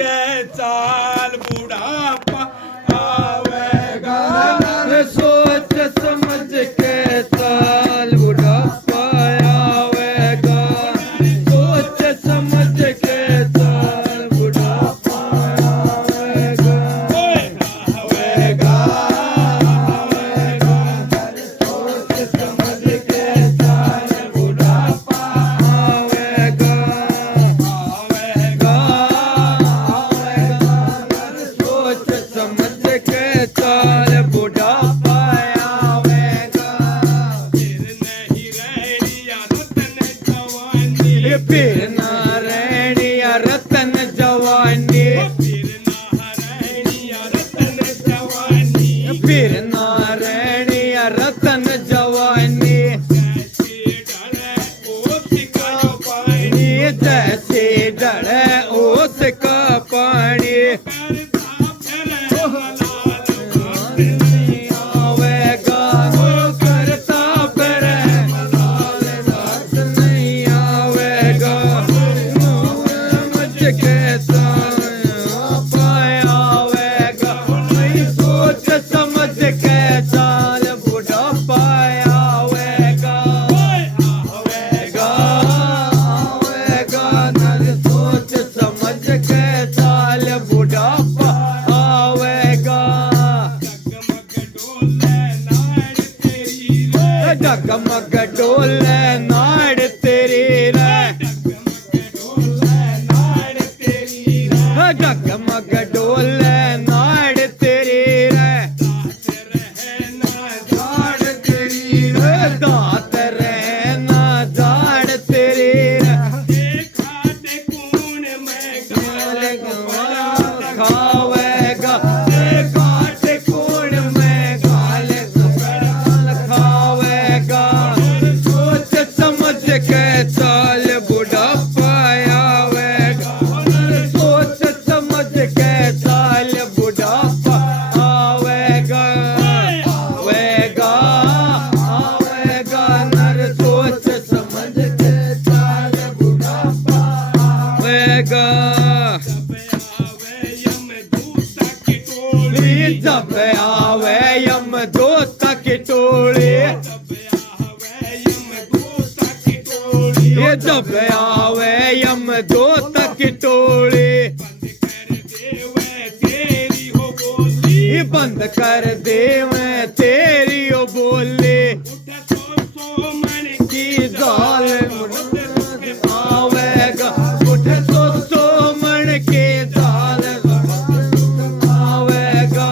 के चाल बुढ़ापा आवेगा। सोच समझ के चाल बुढ़ापा आवेगा। सोच समझ के चाल बुढ़ापा आवेगा। आवेगा सोच समझ के चाल बुढ़ापा आवेगा। आवेगा सोच समझ के चाल बुढ़ापा आवेगा। फिर नहीं रहनिया रतन जवानी। फिर ना रहनिया रतन जवानी। फिर ना रहनिया रतन जवानी। फिर ना रहनिया रतन जवानी। जैसे डरे ओस का पानी। जैसे डरे ओस का पानी। करता फिरे मलाल घाट नहीं आवेगा। आवेगा समझ के आवेगा। सोच समझ के चाल बुढ़ापा आवेगा। आवेगा नर सोच समझ के चाल बुढ़ापा आवेगा। जगमग डोले नाड़ तेरी रे। जगमग डोले नाड़ तेरी रे। झाड़ तेरी रे। दात रहना झाड़ तेरी रे। खाते कून में गाल खावेगा खाटे कूड़ में गाल खावेगा। सोच समझ के चाल बुढ़ापा आवेगा। सोच समझ के चाल बुढ़ापा आवेगा। आवेगा आवेगा नर सोच समझ के चाल बुढ़ापा आवेगा। जब आवे यम दोस्ता की टोली। जब आवे यम दोस्ता की टोली। बंद कर दे मैं तेरी ओ बोली। की जाल आवेगा। उठे सो मन की जाल आवेगा।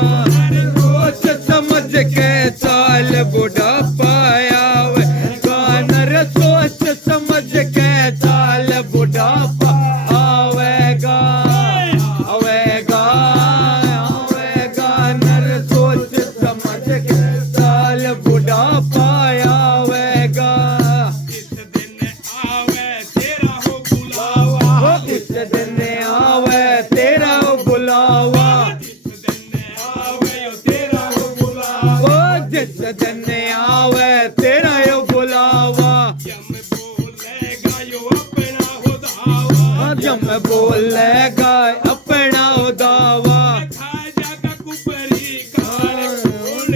सोच समझ के चाल बुढ़ापा आवेगा। नर सोच समझ के चाल बुढ़ापा आवेगा। आवेगा आवेगा नर सोच समझ के चाल बुढ़ापा आवेगा। इस दिन आवे तेरा हो बुलावा। इस दिन आवे तेरा बुलावा। जिस दिन आवे तेरा हो बुलावा। जिस दिन आवे तेरा बुलावा। जम बोलेगा यो अपना हो दावा। जम बोलेगा अपना दावा। खाजा का कुपरी काल खोल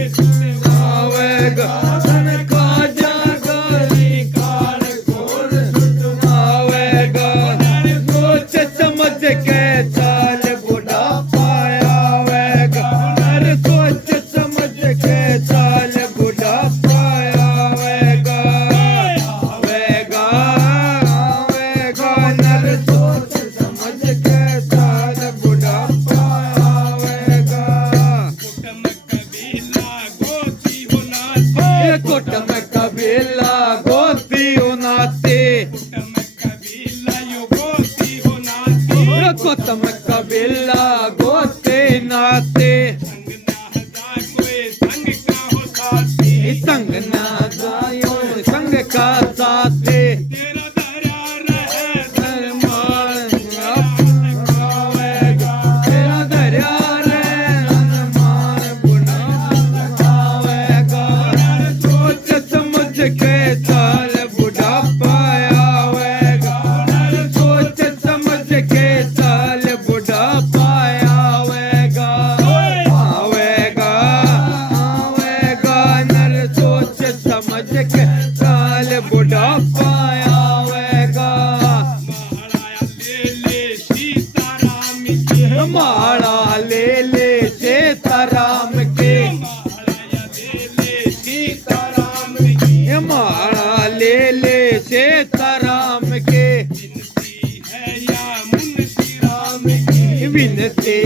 आवेगा धन खाजा गली काल खोल आवेगा। सोच समझ के चाल बुढ़ापा आवेगा। नर सोच समझ के चाल बुढ़ापा आवेगा। आवेगा आवेगा नर सोच समझ के चाल बुढ़ापा आवेगा। कुटम कबीला गोती होनाते। कुटम कबीला गोते नाते। संग ना जायो संग का साथे। तेरा दरिया रे मान बुढ़ावेगा। सोच समझ के चाल बुढ़ापा आवेगा। सोच समझ के चाल बुढ़ापा माला ले ले सीताराम के सीताराम की ये माला ले ले सीताराम के विनती है या मुंशी राम की विनती